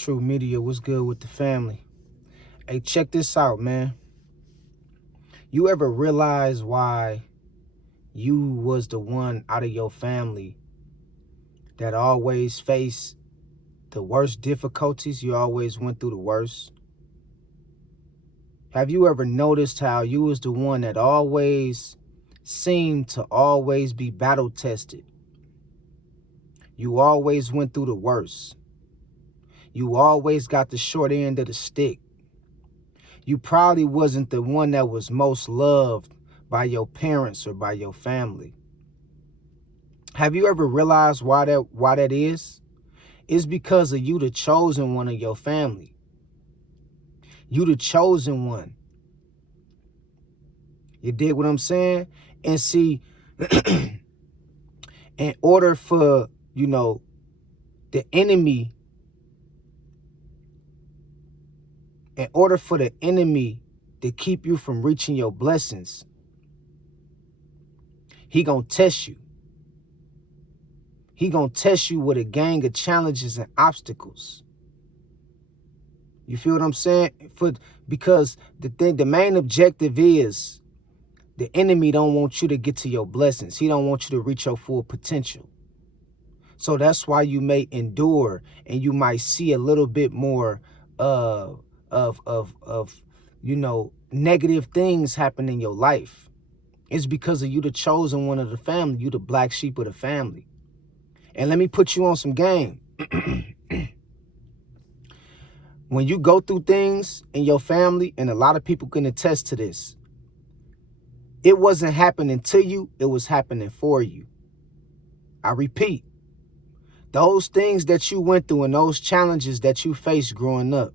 True Media, what's good with the family? Hey, check this out, man. You ever realize why you was the one out of your family that always faced the worst difficulties? You always went through the worst. Have you ever noticed how you was the one that always seemed to always be battle tested? You always went through the worst. You always got the short end of the stick. You probably wasn't the one that was most loved by your parents or by your family. Have you ever realized why that is? It's because of you the chosen one of your family. You the chosen one. You dig what I'm saying? And see, in order for, the enemy, to keep you from reaching your blessings, he gonna test you. He gonna test you with a gang of challenges and obstacles. You feel what I'm saying? Because the main objective is the enemy don't want you to get to your blessings. He don't want you to reach your full potential. So that's why you may endure and you might see a little bit more of negative things happen in your life. It's because of you the chosen one of the family. You the black sheep of the family. And let me put you on some game. When you go through things in your family, and a lot of people can attest to this, it wasn't happening to you, it was happening for you. I repeat, those things that you went through and those challenges that you faced growing up,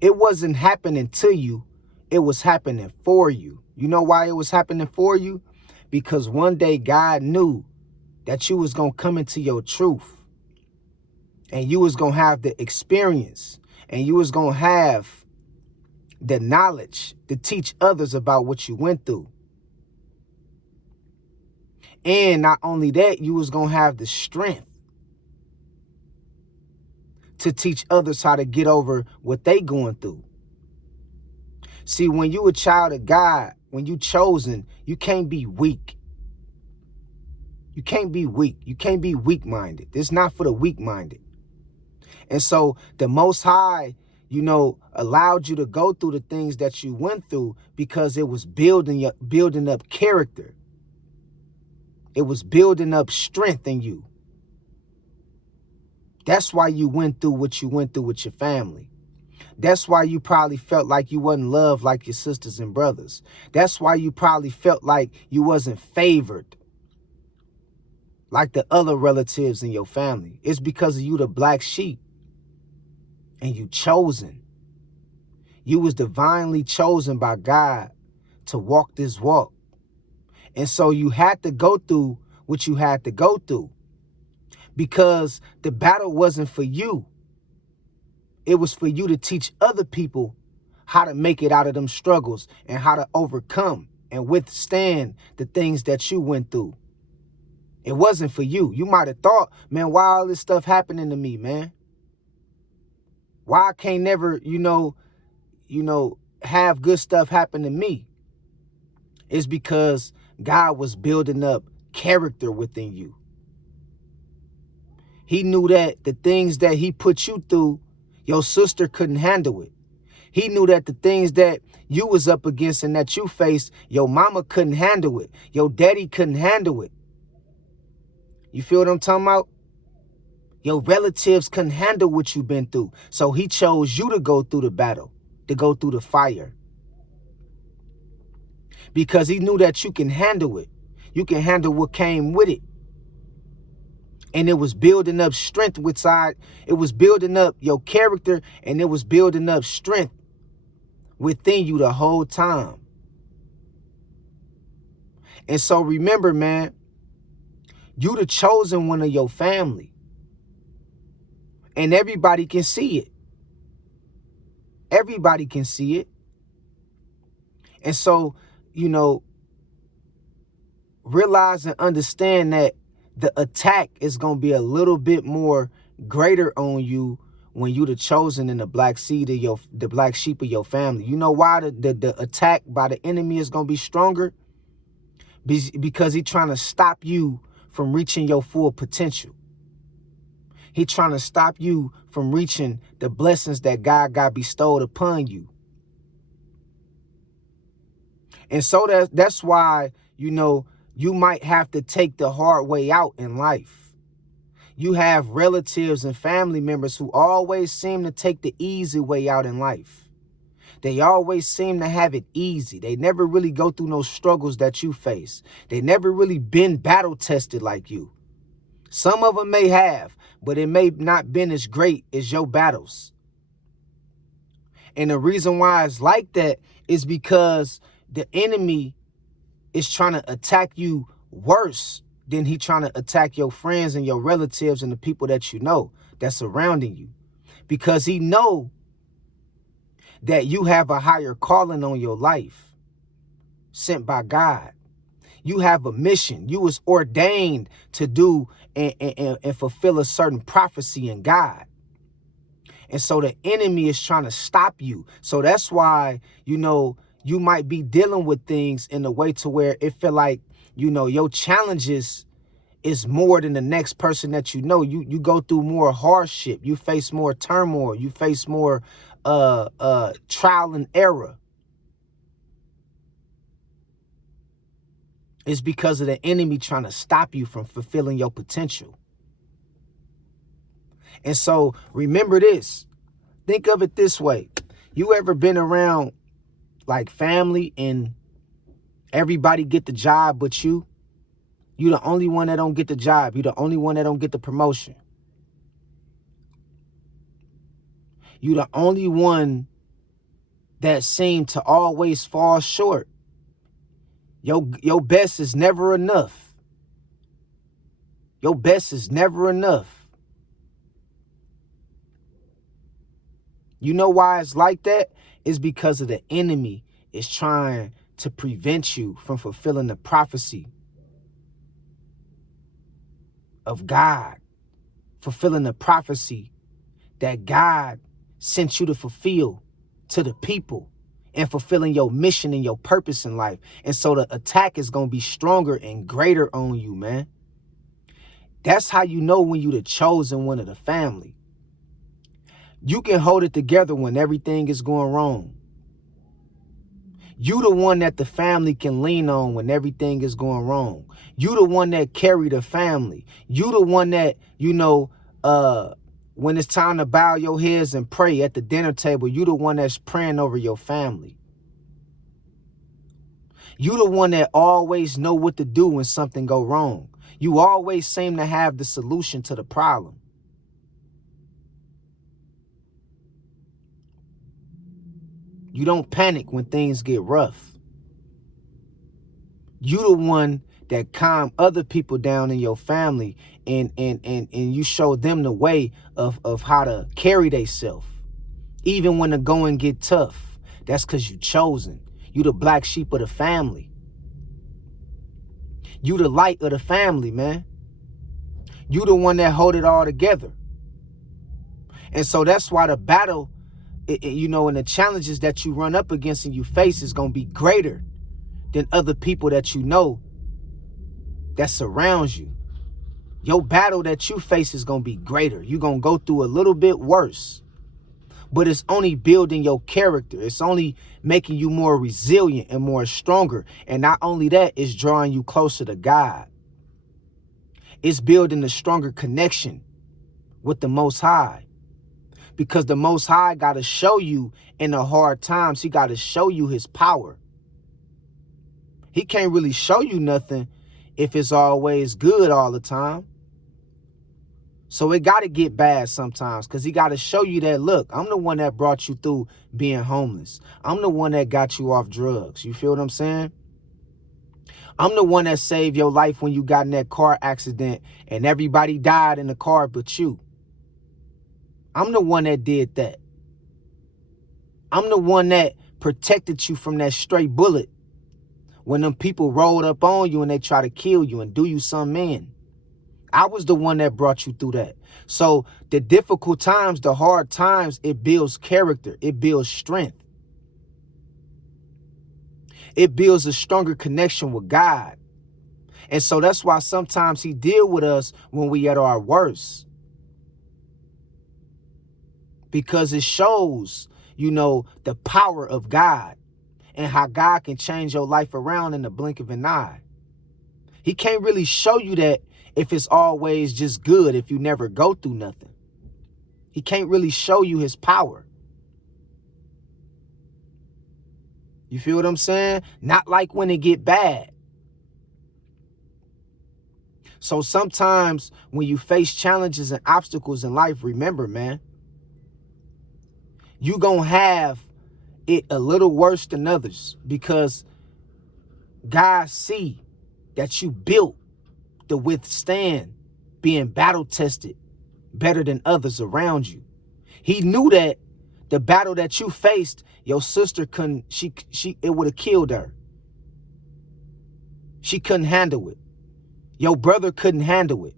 it wasn't happening to you, it was happening for you. You know why it was happening for you? Because one day God knew that you was going to come into your truth, and you was going to have the experience, and you was going to have the knowledge to teach others about what you went through. And not only that, you was going to have the strength to teach others how to get over what they going through. See, when you a child of God, when you chosen, you can't be weak. You can't be weak. You can't be weak-minded. It's not for the weak-minded. And so the Most High, allowed you to go through the things that you went through because it was building up character. It was building up strength in you. That's why you went through what you went through with your family. That's why you probably felt like you wasn't loved like your sisters and brothers. That's why you probably felt like you wasn't favored like the other relatives in your family. It's because of you the black sheep. And you chosen. You was divinely chosen by God to walk this walk. And so you had to go through what you had to go through. Because the battle wasn't for you. It was for you to teach other people how to make it out of them struggles and how to overcome and withstand the things that you went through. It wasn't for you. You might have thought, man, why all this stuff happening to me, man? Why I can't never, have good stuff happen to me? It's because God was building up character within you. He knew that the things that he put you through, your sister couldn't handle it. He knew that the things that you was up against and that you faced, your mama couldn't handle it. Your daddy couldn't handle it. You feel what I'm talking about? Your relatives couldn't handle what you've been through. So he chose you to go through the battle, to go through the fire. Because he knew that you can handle it. You can handle what came with it. And it was building up strength inside. It was building up your character, and it was building up strength within you the whole time. And so remember, man, you the chosen one of your family. And everybody can see it. Everybody can see it. And so, realize and understand that the attack is going to be a little bit more greater on you when you the chosen and the black the black sheep of your family. You know why the attack by the enemy is gonna be stronger? Because he trying to stop you from reaching your full potential. He trying to stop you from reaching the blessings that God got bestowed upon you. And so that's why, you know, you might have to take the hard way out in life. You have relatives and family members who always seem to take the easy way out in life. They always seem to have it easy. They never really go through no struggles that you face. They never really been battle tested like you. Some of them may have, but it may not been as great as your battles. And the reason why it's like that is because the enemy is trying to attack you worse than he trying to attack your friends and your relatives and the people that you know that's surrounding you. Because he know that you have a higher calling on your life sent by God. You have a mission. You was ordained to do and fulfill a certain prophecy in God. And so the enemy is trying to stop you. So that's why, you know, you might be dealing with things in a way to where it feel like, you know, your challenges is more than the next person that you know. You go through more hardship. You face more turmoil. You face more trial and error. It's because of the enemy trying to stop you from fulfilling your potential. And so remember this. Think of it this way. You ever been around like family and everybody get the job but you? You the only one that don't get the job. You the only one that don't get the promotion. You the only one that seem to always fall short. Your best is never enough. Your best is never enough. You know why it's like that? It's because of the enemy is trying to prevent you from fulfilling the prophecy of God, fulfilling the prophecy that God sent you to fulfill to the people, and fulfilling your mission and your purpose in life. And so the attack is going to be stronger and greater on you, man. That's how you know when you the chosen one of the family. You can hold it together when everything is going wrong. You the one that the family can lean on when everything is going wrong. You the one that carry the family. You the one that, you know, when it's time to bow your heads and pray at the dinner table, you the one that's praying over your family. You the one that always know what to do when something go wrong. You always seem to have the solution to the problem. You don't panic when things get rough. You the one that calm other people down in your family and you show them the way of how to carry themselves. Even when the going get tough. That's because you chosen. You the black sheep of the family. You the light of the family, man. You the one that hold it all together. And so that's why the battle, you know, and the challenges that you run up against and you face is going to be greater than other people that you know that surrounds you. Your battle that you face is going to be greater. You're going to go through a little bit worse. But it's only building your character. It's only making you more resilient and more stronger. And not only that, it's drawing you closer to God. It's building a stronger connection with the Most High. Because the Most High got to show you in the hard times, he got to show you his power. He can't really show you nothing if it's always good all the time. So it got to get bad sometimes because he got to show you that, look, I'm the one that brought you through being homeless. I'm the one that got you off drugs. You feel what I'm saying? I'm the one that saved your life when you got in that car accident and everybody died in the car but you. I'm the one that did that. I'm the one that protected you from that stray bullet when them people rolled up on you and they try to kill you and do you something in. I was the one that brought you through that. So the difficult times, the hard times, it builds character. It builds strength. It builds a stronger connection with God. And so that's why sometimes he deal with us when we at our worst. Because it shows, the power of God and how God can change your life around in the blink of an eye. He can't really show you that if it's always just good, if you never go through nothing. He can't really show you his power. You feel what I'm saying? Not like when it get bad. So sometimes when you face challenges and obstacles in life, remember, man, you gonna have it a little worse than others because God see that you built to withstand being battle tested better than others around you. He knew that the battle that you faced, your sister couldn't, it would have killed her. She couldn't handle it. Your brother couldn't handle it.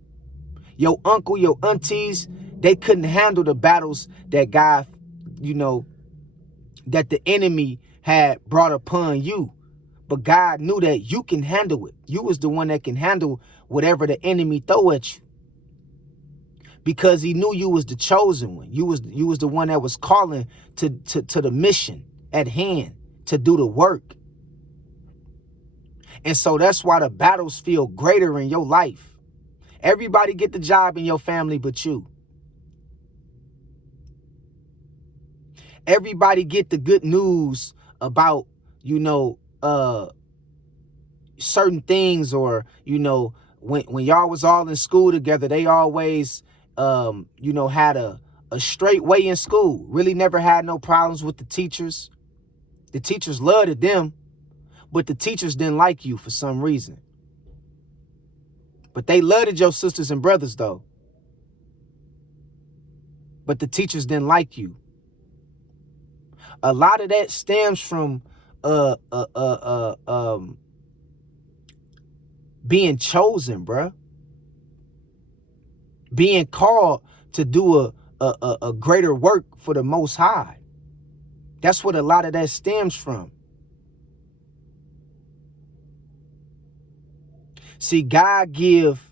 Your uncle, your aunties, they couldn't handle the battles that God, that the enemy had brought upon you. But God knew that you can handle it. You was the one that can handle whatever the enemy throw at you. Because he knew you was the chosen one. You was the one that was calling to the mission at hand to do the work. And so that's why the battles feel greater in your life. Everybody get the job in your family but you. Everybody get the good news about, certain things, or, when y'all was all in school together, they always, had a straight way in school. Really never had no problems with the teachers. The teachers loved them, but the teachers didn't like you for some reason. But they loved your sisters and brothers though. But the teachers didn't like you. A lot of that stems from being chosen, bruh. Being called to do a greater work for the Most High. That's what a lot of that stems from. See, God give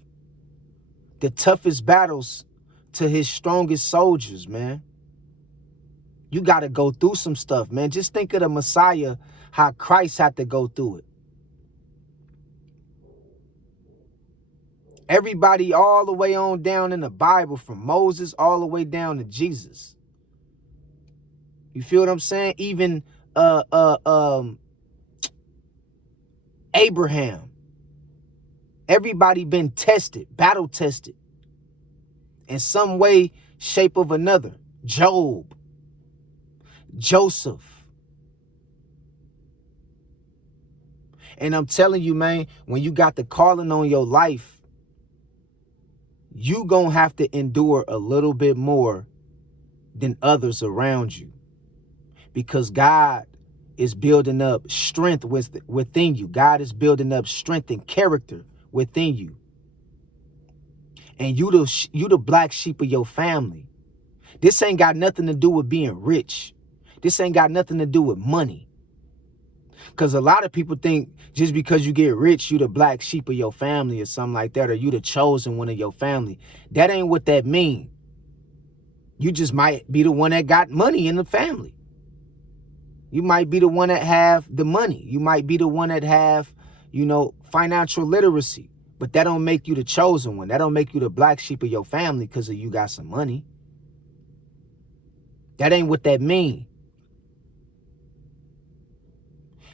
the toughest battles to his strongest soldiers, man. You got to go through some stuff, man. Just think of the Messiah, how Christ had to go through it. Everybody all the way on down in the Bible, from Moses all the way down to Jesus. You feel what I'm saying? Even Abraham. Everybody been tested, battle tested in some way, shape of another. Job, Joseph. And I'm telling you, man, when you got the calling on your life, you gonna have to endure a little bit more than others around you, because God is building up strength within you. God is building up strength and character within you. And you the black sheep of your family. This ain't got nothing to do with being rich. This ain't got nothing to do with money. Because a lot of people think just because you get rich, you the black sheep of your family or something like that, or you the chosen one of your family. That ain't what that mean. You just might be the one that got money in the family. You might be the one that have the money. You might be the one that have, financial literacy. But that don't make you the chosen one. That don't make you the black sheep of your family because you got some money. That ain't what that mean.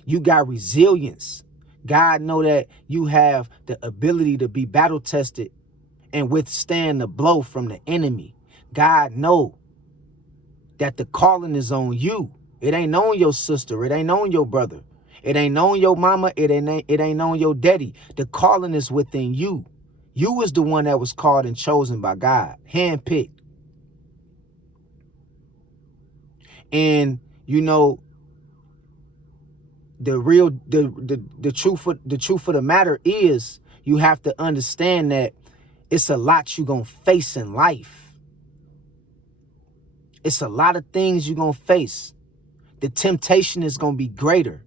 You got resilience. God know that you have the ability to be battle tested and withstand the blow from the enemy. God know that the calling is on you. It ain't on your sister. It ain't on your brother. It ain't on your mama. It ain't on your daddy. The calling is within you. You was the one that was called and chosen by God, handpicked. And the truth of the matter is, you have to understand that It's a lot you're going to face in life. It's a lot of things you're going to face. The temptation is going to be greater.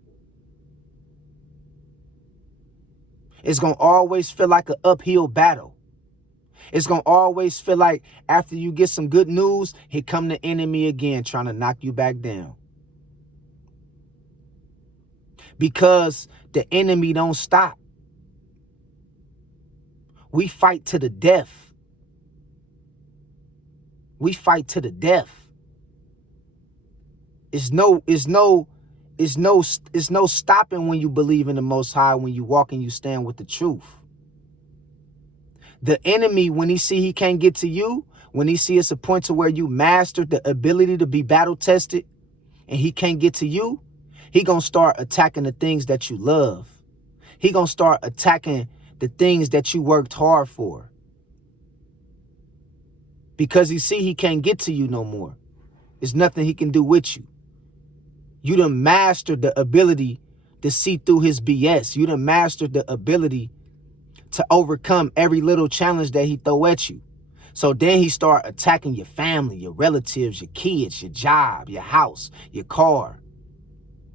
It's going to always feel like an uphill battle. It's going to always feel like after you get some good news, here come the enemy again trying to knock you back down. Because the enemy don't stop. We fight to the death. We fight to the death. It's no stopping when you believe in the Most High, when you walk and you stand with the truth. The enemy, when he see he can't get to you, when he see it's a point to where you mastered the ability to be battle tested and he can't get to you, he gonna start attacking the things that you love. He gonna start attacking the things that you worked hard for. Because he see he can't get to you no more. There's nothing he can do with you. You done mastered the ability to see through his BS. You done mastered the ability to overcome every little challenge that he throw at you. So then he start attacking your family, your relatives, your kids, your job, your house, your car,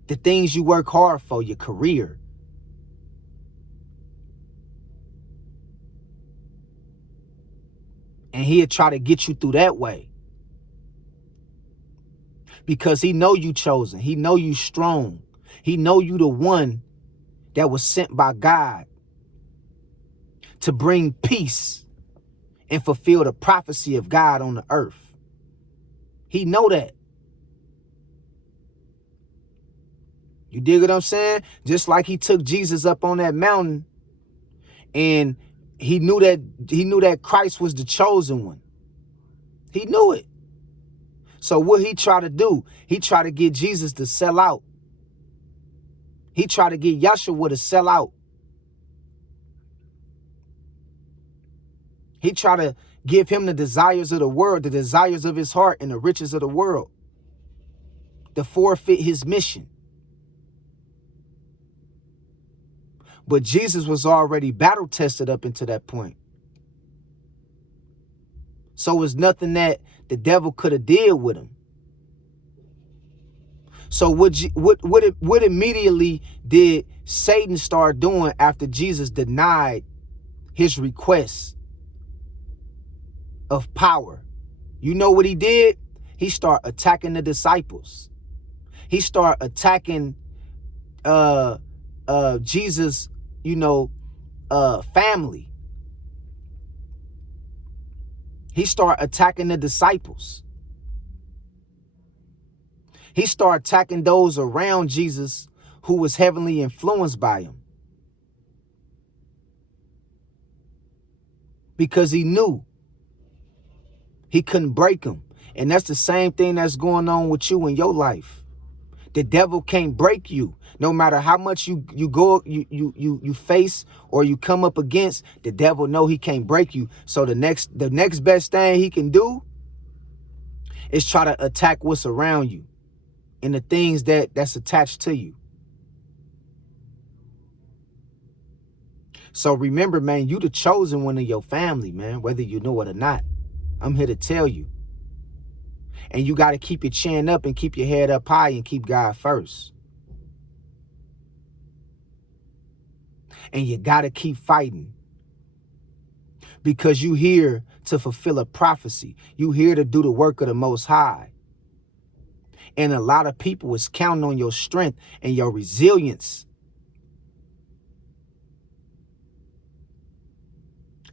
the things you work hard for, your career. And he'll try to get you through that way. Because he know you chosen. He know you strong. He know you the one that was sent by God to bring peace and fulfill the prophecy of God on the earth. He know that. You dig what I'm saying? Just like he took Jesus up on that mountain and he knew that Christ was the chosen one. He knew it. So what he tried to do, he tried to get Jesus to sell out. He tried to get Yeshua to sell out. He tried to give him the desires of the world, the desires of his heart, and the riches of the world to forfeit his mission. But Jesus was already battle tested up until that point. So it's nothing that the devil could have did with him. So what immediately did Satan start doing after Jesus denied his request of power? You know what he did? He started attacking the disciples. He started attacking Jesus, family. He started attacking the disciples. He started attacking those around Jesus who was heavily influenced by him. Because he knew he couldn't break him. And that's the same thing that's going on with you in your life. The devil can't break you. No matter how much you face or you come up against, the devil know he can't break you. So the next best thing he can do is try to attack what's around you and the things that's attached to you. So remember, man, you the chosen one of your family, man, whether you know it or not. I'm here to tell you. And you got to keep your chin up and keep your head up high and keep God first. And you got to keep fighting. Because you here to fulfill a prophecy. You here to do the work of the Most High. And a lot of people is counting on your strength and your resilience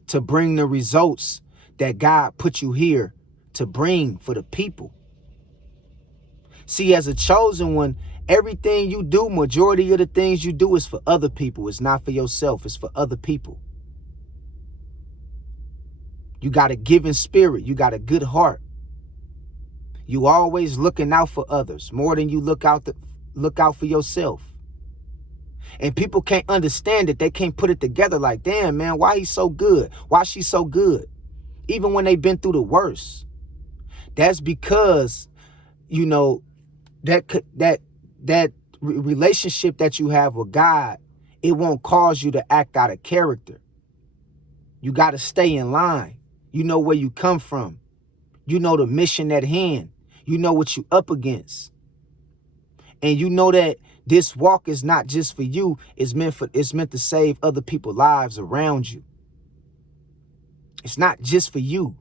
to bring the results that God put you here to bring for the people. See, as a chosen one, everything you do, majority of the things you do is for other people. It's not for yourself. It's for other people. You got a giving spirit. You got a good heart. You always looking out for others more than you look out for yourself. And people can't understand it. They can't put it together like, damn, man, why he's so good? Why she's so good? Even when they've been through the worst. That's because, that relationship that you have with God, it won't cause you to act out of character. You got to stay in line. You know where you come from. You know the mission at hand. You know what you up against. And you know that this walk is not just for you. It's meant to save other people's lives around you. It's not just for you.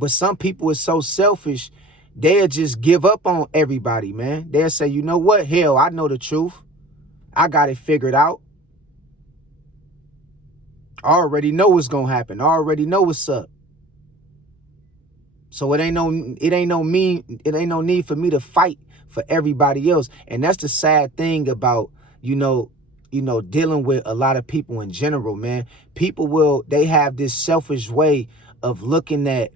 But some people are so selfish, they'll just give up on everybody, man. They'll say, you know what? Hell, I know the truth. I got it figured out. I already know what's gonna happen. I already know what's up. So it ain't no need for me to fight for everybody else. And that's the sad thing about, dealing with a lot of people in general, man. They have this selfish way of looking at,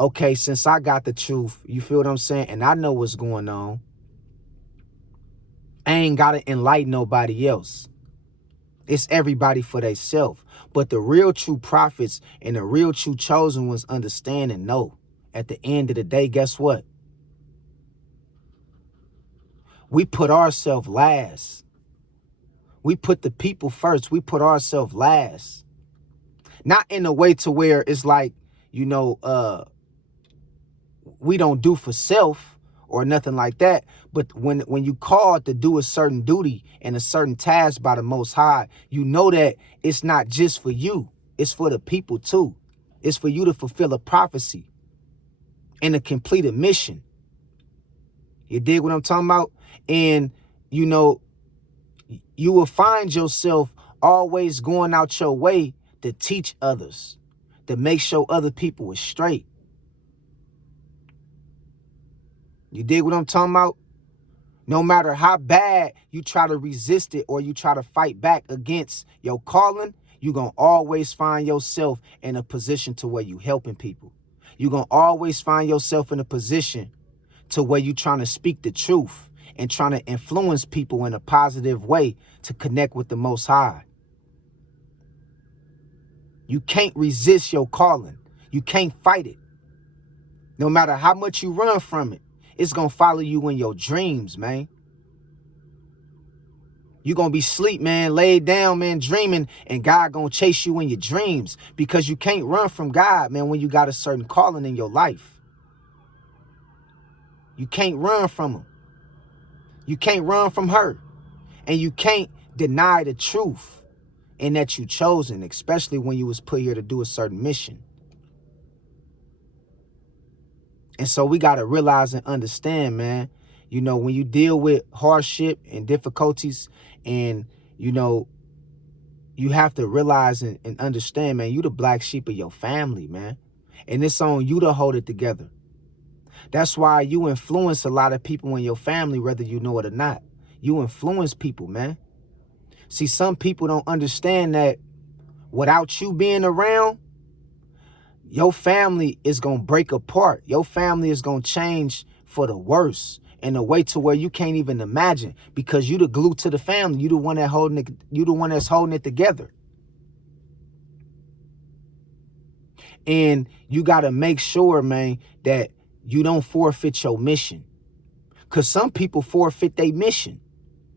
okay, since I got the truth, you feel what I'm saying? And I know what's going on. I ain't got to enlighten nobody else. It's everybody for themselves. But the real true prophets and the real true chosen ones understand and know. At the end of the day, guess what? We put ourselves last. We put the people first. We put ourselves last. Not in a way to where it's like, we don't do for self or nothing like that. But when you called to do a certain duty and a certain task by the Most High, you know that it's not just for you. It's for the people too. It's for you to fulfill a prophecy and to complete a mission. You dig what I'm talking about? And, you will find yourself always going out your way to teach others, to make sure other people are straight. You dig what I'm talking about? No matter how bad you try to resist it or you try to fight back against your calling, you're going to always find yourself in a position to where you helping people. You're going to always find yourself in a position to where you're trying to speak the truth and trying to influence people in a positive way to connect with the Most High. You can't resist your calling. You can't fight it. No matter how much you run from it, it's going to follow you in your dreams, man. You're going to be asleep, man, laid down, man, dreaming, and God going to chase you in your dreams because you can't run from God, man, when you got a certain calling in your life. You can't run from him. You can't run from her. And you can't deny the truth in that you chosen, especially when you was put here to do a certain mission. And so we got to realize and understand, man, when you deal with hardship and difficulties and, you have to realize and understand, man, you the black sheep of your family, man. And it's on you to hold it together. That's why you influence a lot of people in your family, whether you know it or not. You influence people, man. See, some people don't understand that without you being around, your family is going to break apart. Your family is going to change for the worse in a way to where you can't even imagine, because you the glue to the family. You the one that's holding it together. And you got to make sure, man, that you don't forfeit your mission. Because some people forfeit their mission.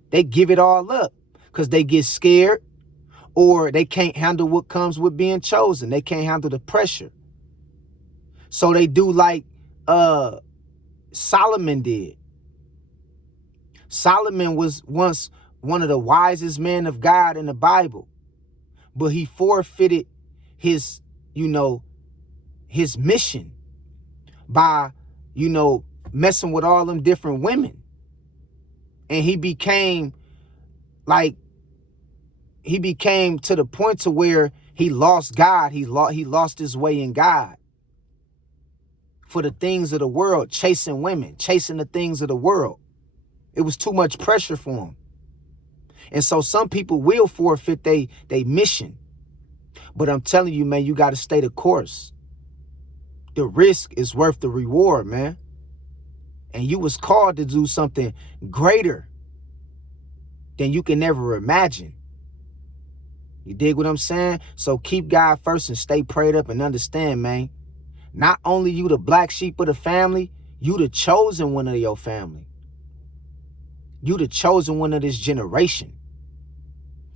They give it all up because they get scared or they can't handle what comes with being chosen. They can't handle the pressure. So they do like Solomon did. Solomon was once one of the wisest men of God in the Bible, but he forfeited his mission by, messing with all them different women. And he became to the point to where he lost God. He lost his way in God for the things of the world, chasing women, chasing the things of the world. It was too much pressure for him. And so some people will forfeit they mission. But I'm telling you, man, you got to stay the course. The risk is worth the reward, man. And you was called to do something greater than you can ever imagine. You dig what I'm saying? So keep God first and stay prayed up and understand, man. Not only you the black sheep of the family, you the chosen one of your family. You the chosen one of this generation.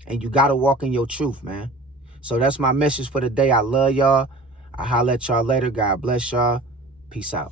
And you got to walk in your truth, man. So that's my message for the day. I love y'all. I'll holler at y'all later. God bless y'all. Peace out.